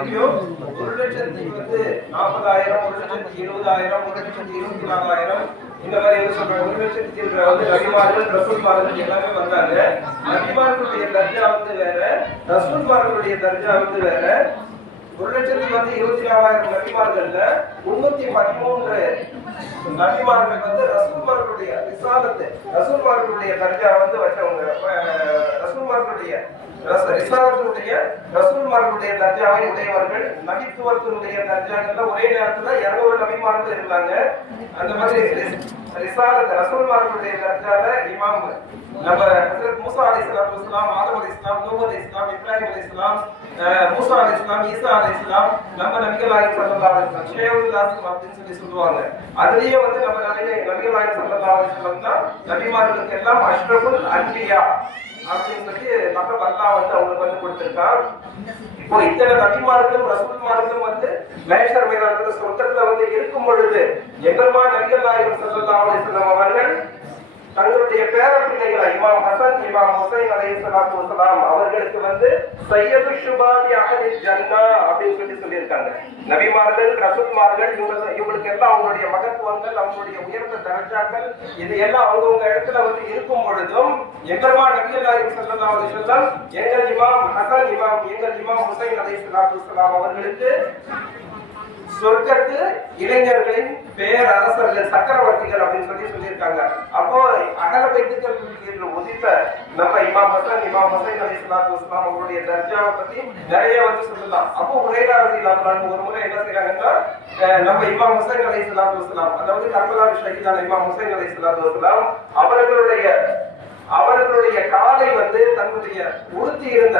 1,40,000 1,70,000 1,24,000 இந்த மாதிரி என்ன சொல்றாங்க 1,00,000 வந்து நபிமார்கள் ரசூல்மார்கள் எல்லாமே வந்தாங்க. நபிமார்களுடைய தர்ஜா வந்து வேற, ரசூல்மார்களுடைய தர்ஜா வந்து வேற. 1,24,000 நபிமார்கள்ல 313 நபிமார்கள் வந்து ரசூல்மார்களுடைய ரிசாலத்து, ரசூல்மார்களுடைய தர்ஜா வந்து வச்சவங்க. ரசூல்மார்களுடைய ரிசாலத்துடைய ரசூல்மார்களுடைய தர்ஜாவை உடையவர்கள். நபித்துவத்தினுடைய தர்ஜாக்கள்ல ஒரே நேரத்துல 200 நபிமார்கள் இருந்தாங்க. அந்த மாதிரி ரிசாலத் ரசூல்மார்களுடைய தர்ஜால இமாம் நம்ம ஹஜ்ரத் மூசா அலைஹிஸ்ஸலாத்து வஸலாம், ஆதம் அலைஹிஸ்ஸலாம், நூஹ் அலைஹிஸ்ஸலாம், இப்ராஹிம் அலைஹிஸ்ஸலாம், மூசா அலைஹிஸ்ஸலாம், ஈசா அலைஹிஸ்ஸலாம், நம்ம நபிகள் நாயகம் ஸல்லல்லாஹு அலைஹி வஸல்லம் ஷேவுல்லாஹ் அப்படின்னு சொல்லுவாங்க. அதுலயே வந்து நம்ம நபிகள் நாயகம் ஸல்லல்லாஹு அலைஹி வஸல்லம் தான் நபிமார்களுக்கு எல்லாம் அஷ்ரஃபுல் அன்பியா அப்படின்னு சொல்லி மக்கள் அல்லாஹ் வந்து அவங்களுக்கு வந்து கொடுத்திருக்கான். இப்போ இத்தனை நபிமார்களும் ரசூல்மார்களும் வந்து மஹ்ஷர் மைதானத்துல சொர்க்கத்துல வந்து இருக்கும் பொழுது எம்பெருமான் நபிகள் நாயகம் ஸல்லல்லாஹு அலைஹி வஸல்லம் அவர்கள் தங்களுடைய பேர பிள்ளைகளா இமாம் ஹசன், இமாம் ஹுசைன் அலைஹிஸ்ஸலாத்து வஸலாம் அவர்களுக்கு வந்து சையது ஷுபாபி அஹ்லில் ஜன்னா அப்படின்னு சொல்லியிருக்காங்க. நபிமார்கள் ரசூல்மார்கள் இவங்களுக்கு எல்லாம் அவங்களுடைய மகத்துவங்கள், அவங்களுடைய உயர்ந்த தரஜாக்கள் இது எல்லாம் அவங்கவுங்க இடத்துல வந்து இருக்கும் பொழுதும் எம்பெருமான் நபிகள் நாயகம் ஸல்லல்லாஹு அலைஹி வஸல்லம் எங்கள் இமாம் ஹசன், எங்கள் இமாம் ஹுசைன் அலைஹிஸ்ஸலாத்து வஸலாம் அவர்களுக்கு சொர்க்கத்து இளைஞர்களின் பேரரசர்கள், சக்கரவர்த்திகள் அப்படின்னு சொல்லியிருக்காங்க. அப்போ அகல பைத்துக்கள் உதித்த நம்ம இமாம் ஹசன், இமாம் ஹுசைன் அலைஹிஸ்ஸலாத்து வஸலாம் அவங்களுடைய தர்ஜாவை பத்தி நிறைய வந்து சொல்லலாம். அப்போ ஹுரைரா ரலியல்லாஹு அன்ஹு ஒரு முறை என்ன செய்யறாங்கன்னா, நம்ம இமாம் ஹுசைன் அலைஹிஸ்ஸலாத்து வஸலாம், அதாவது கர்பலாவில் ஷஹீதான இமாம் ஹுசைன் அலைஹிஸ்ஸலாத்து வஸலாம் அவர்களுடைய காலை வந்து தன்னுடைய உடுத்தி இருந்த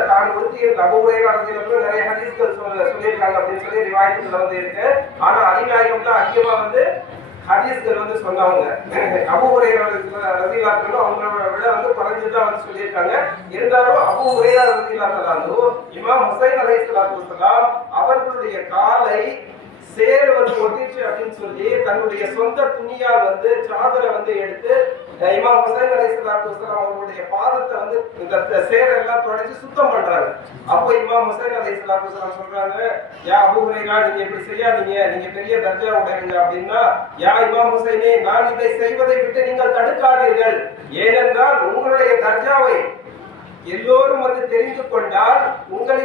அபூ ஹுரைரா ரலியல்லாஹு அன்ஹு நிறைய ஹதீஸ்கள் சொல்லியிருக்காங்க அப்படின்னு சொல்லி ரிவாயத்துல வந்து இருக்கு. ஆனா அதிநாயகம் தான் அதிகமா வந்து ஹதீஸ்கள் வந்து சொன்னவங்க. அபூ ஹுரைரா ரலியல்லாஹு அன்ஹு அவங்களோட விட வந்து குறைஞ்சுதான் வந்து சொல்லியிருக்காங்க. இருந்தாலும் அபூ ஹுரைரா ரலியல்லாஹு அன்ஹு இமாம் ஹுசைன் அலைஹிஸ்ஸலாத்து வஸலாம் அவர்களுடைய காலை சேர் வந்து ஒட்டிச்சு அப்படின்னு சொல்லி தன்னுடைய சொந்த துணியால் வந்து சாதரை வந்து எடுத்து இமாம் ஹுசைன் அலைஹிஸ்ஸலாத்து வஸலாம் அவங்களுடைய பாதத்தை வந்து இந்த சேரெல்லாம் தொடச்சி சுத்தம் பண்றாங்க. அப்போ இமாம் ஹுசைன் அலைஹிஸ்ஸலாத்து வஸலாம் சொல்றாங்க, யா அபூ ஹுரைரா நீங்க இப்படி செய்யாதீங்க, நீங்க பெரிய தர்ஜா உடையவங்க அப்படின்னா, யா இமாம் ஹுசைனே நான் இதை செய்வதை விட்டு நீங்கள் தடுக்காதீர்கள். ஏனென்றால் உங்களுடைய தர்ஜாவை எல்லோரும் வந்து தெரிந்து கொண்டால் உங்களை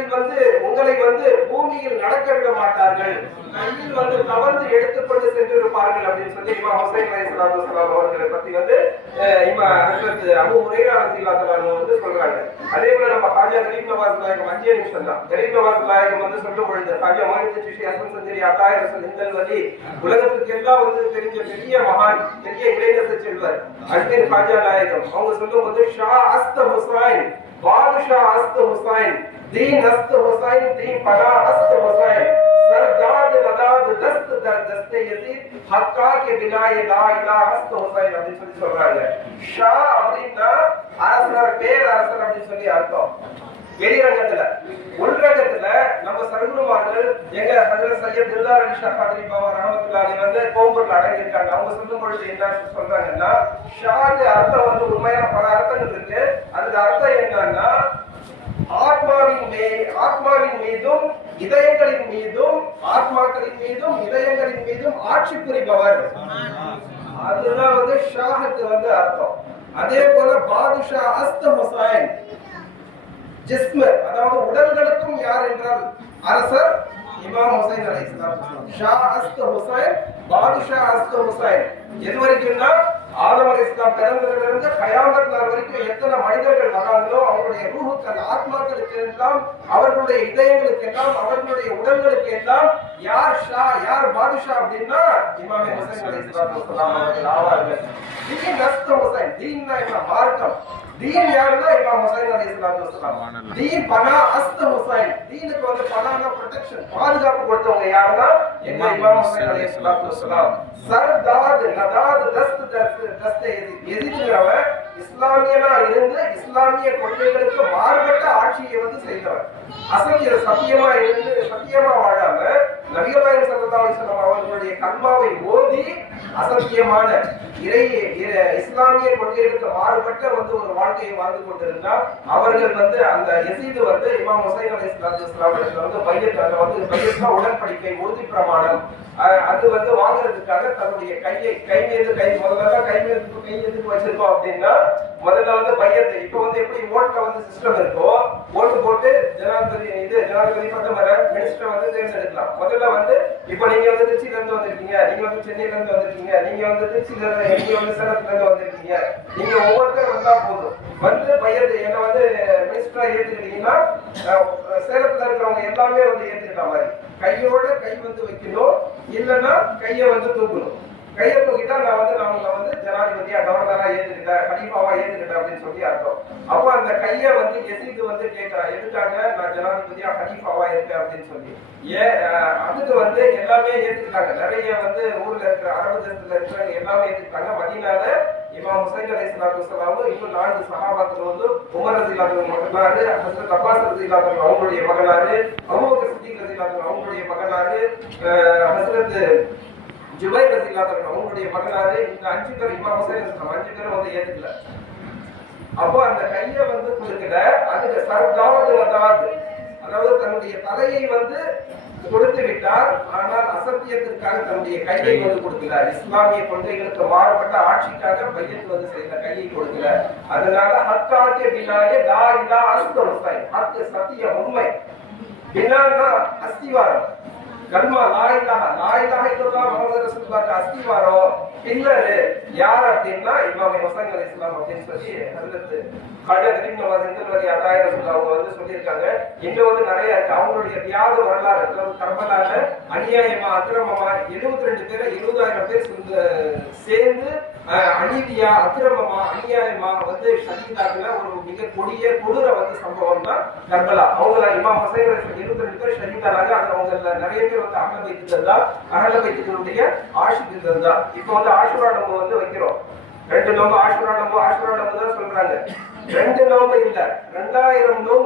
வந்து பூமியில் நடக்க விட மாட்டார்கள், கையில் வந்து கவர்ந்து எடுத்துக்கொண்டு சென்றிருப்பார்கள் அப்படின்னு சொல்லி இமாம் ஹுசைன் அலைஹிஸ்ஸலாத்து வஸலாம் அவர்களை பத்தி வந்து ஹஜ்ரத் அபூ ஹுரைரா ரலியல்லாஹு அன்ஹு வந்து சொல்றாங்க. அதே போல நம்ம ஹாஜா கரீம் நவாஸ் நாயகம் 5 நிமிஷம் தான். கரீம் நவாஸ் நாயகம் வந்து சொல்லும் பொழுது ஹாஜா மாலிக் சிஷி ஹசன் சந்திரி அத்தாய ரசூல் இந்தல் வலி உலகத்துக்கு எல்லாம் வந்து தெரிஞ்ச பெரிய மகான், பெரிய இளைஞர் செல்வர் அஜ்மீர் ஹாஜா நாயகம் அவங்க சொல்லும் போது ஷா அஸ்த ஹுசைன், बादशाह अस्त हुसैन, दीन अस्त हुसैन, दीन पना अस्त हुसैन, सरदाद लदाद दस्त दर दस्ते यजीद, हक्का के बिना ये ला इलाहा अस्त हुसैन அப்படின்னு சொல்லி சொல்றாங்க. ஷா அப்படின்னா அரசர், பேரரசர் அப்படின்னு சொல்லி அர்த்தம். வெளிரங்கத்துல உள்ரங்கத்துல நம்ம சர்க்குருமார்கள் எங்க ஹஜ்ரத் சையத் தில்தார் அலி ஷா காதரி பாபா ரஹ்மத்துல்லாஹி அலைஹி வந்து கோம்பூர்ல அடங்கி இருக்காங்க. அவங்க சொல்லும் பொழுது என்ன சொல்றாங்கன்னா, ஷாக்கு அர்த்தம் வந்து உண்மையான பல அர்த்தங்கள் இருக்கு. அதுக்கு அர்த்தம் என்னன்னா, ஆத்மாவின் மீதும் இதயங்களின் மீதும், ஆத்மாக்களின் மீதும் இதயங்களின் மீதும் ஆட்சி புரிபவர், அதுதான் வந்து ஷாஹுக்கு வந்து அர்த்தம். அதே போல பாதுஷா அஸ்த ஹுசைன், ஜிஸ்ம் அதாவது உடல்களுக்கும் யார் என்றால் அரசர் இமாம் ஹுசைன் அலைஹிஸ்ஸலாம். ஷா அஸ்த ஹுசைன், பாதுஷா அஸ்த ஹுசைன் எது வரைக்கும்னா ஆதம் அலைஹிஸ்ஸலாம் பிறந்ததிலிருந்து கயாமத் நாள் வரைக்கும் எத்தனை மனிதர்கள் வராங்களோ அவங்களுடைய ரூஹுக்கள், ஆத்மாக்களுக்கு எல்லாம், அவர்களுடைய இதயங்களுக்கு எல்லாம், அவர்களுடைய உடல்களுக்கு எல்லாம் யார் ஷா யார் பாதுஷா அப்படின்னா இமாம் ஹுசைன் அலைஹிஸ்ஸலாம் அவர்கள் ஆவார்கள். தீன் அஸ்த ஹுசைன், தீன்னா என்ன மார்க்கம், தீன் யாருன்னா இமாம் ஹுசைன் அலைஹிஸ்ஸலாத்து வஸலாம். தீன் பனா அஸ்த ஹுசைன், தீனுக்கு வந்து பனானா ப்ரொடெக்ஷன், பாதுகாப்பு கொடுத்தவங்க யாருன்னா எங்க இமாம் ஹுசைன் அலைஹிஸ்ஸலாத்து வஸலாம். சர்தாத் லதாத் தஸ்த் தஸ்தே எதிர்க்கிறவர் இஸ்லாமியனா இருந்து இஸ்லாமிய கொள்கைகளுக்கு மாறுபட்ட ஆட்சியை வந்து செய்தவர். அசத்திய சத்தியமா இருந்து சத்தியமா வாழாம நபிகள் நாயகம் ஸல்லல்லாஹு அலைஹி வஸல்லம் அவர்களுடைய கல்மாவை ஓதி அசத்தியமான இஸ்லாமிய கொள்கைகளுக்கு மாறுபட்ட ஒரு வாழ்க்கையை வாழ்ந்து கொண்டிருந்தால் அவர்கள் அந்த யசீது இமாம் ஹுசைன் அலைஹிஸ்ஸலாம் பையத்னா உடன்படிக்கை உறுதி பிரமாணம் அது வாங்குறதுக்காக தன்னுடைய கை மீது முதல்ல கை எதுக்கு வச்சிருக்கோம் அப்படின்னா முதல்ல பையத்தை இப்ப எப்படி ஓட்டுல சிஸ்டம் இருக்கோ ஓட்டு போட்டு ஜனாதிபதி பிரதமர் மினிஸ்டர் தேர்ந்தெடுக்கலாம். முதல்ல இப்ப நீங்க திருச்சியில இருந்து வந்திருக்கீங்க, நீங்க சென்னையில இருந்து வந்திருக்கீங்க, நீங்க திருச்சியில இருந்து நீங்க சேலத்துல இருந்து வந்திருக்கீங்க, நீங்க ஒவ்வொருத்தரும் வந்தா போதும் பையத்தை என்ன மினிஸ்டரா ஏத்துக்கிட்டீங்கன்னா சேலத்துல இருக்கிறவங்க எல்லாமே ஏத்துக்கிட்ட மாதிரி கையோட கை வைக்கணும், இல்லைன்னா கைய தூக்கணும். கையை தூக்கிட்டா நான் உங்களை ஜனாதிபதியா கவர்னரா ஏத்துக்கிட்டேன், கலீஃபாவா ஏத்துக்கிட்டேன் அப்படின்னு சொல்லி அர்த்தம். அப்போ அந்த கையை யசீது கேட்கிறா, எதுக்காக நான் ஜனாதிபதியா கலீஃபாவா இருக்கேன் அப்படின்னு சொல்லி. அதுக்கு எல்லாமே ஏத்துக்கிட்டாங்க. நிறைய ஊர்ல இருக்கிற அரபு தேசத்துல இருக்கிறவங்க எல்லாமே ஏத்துக்கிட்டாங்க. மதீனால இமாம் ஹுசைன் அலைஹிஸ்ஸலாம் இன்னும் 4 சஹாபாக்கள் உமர் ரலியல்லாஹு அன்ஹு மகனாரு, ஹஜ்ரத் அப்பாஸ் ரலியல்லாஹு அன்ஹு அவங்களுடைய மகனாரு, அபூபக்கர் சித்திக் ரலியல்லாஹு அன்ஹு அவங்களுடைய மகனாரு, ஹஜ்ரத் ஜுபைர் ரலியல்லாஹு அன்ஹு அவங்களுடைய மகனாரு, இந்த 5 பேர் இமாம் ஹுசைன் அலைஹிஸ்ஸலாம் 5 பேரும் ஏத்துக்கல. அப்போ அந்த கையை கொடுக்கல, அதுக்கு சர்தாவது வதாது, அதாவது தன்னுடைய தலையை கொடுத்து விட்டார், ஆனால் அசத்தியத்திற்காக தன்னுடைய கையை கொடுக்கல. இஸ்லாமிய கொள்கைகளுக்கு மாறுபட்ட ஆட்சிக்காக பையத்து செய்த கையை கொடுக்கல. அதனால ஹக்காக்கிய பின்னாலே லா இலாஹ இல்லல்லாஹ், ஹக் சத்திய உண்மை, பின்னான்னா அஸ்திவாரம், கல்மா லா இலாஹ இல்லல்லாஹ் முஹம்மது ரசூலுல்லாஹ் அஸ்திவாரம் பில்லர் யார் அப்படின்னா இமாம் ஹுசைன் அலைஹிஸ்ஸலாம் அப்படின்னு சொல்லி ஹஜ்ரத் காஜா கரீம் நவாஸ் இந்தல்வரி அதாய் ரசூலுல்லாஹ் அவங்க சொல்லியிருக்காங்க. இங்க நிறைய இருக்கு அவங்களுடைய தியாக வரலாறு. அதாவது கர்பலால அநியாயமா அக்கிரமமா 72 பேரை 20,000 பேர் சேர்ந்து அநீதியா அக்கிரமமா அநியாயமா ஷஹீதாக்குன ஒரு மிக கொடிய கொடூர சம்பவம் தான் கர்பலா. அவங்க இமாம் ஹுசைன் 22 பேர் ஷஹீதானாங்க. அவங்க நிறைய பேர் அகல வைத்துக்கள் தான், அகல வைத்துக்களுடைய ஆஷிக்குகள் தான். இப்போ ஆஷுரா நோன்பு வைக்கிறோம். 2 நோன்பு ஆஷுரா நோன்பு தான் சொல்றாங்க. 2 நோன்பு இல்ல, 2000 நோன்பு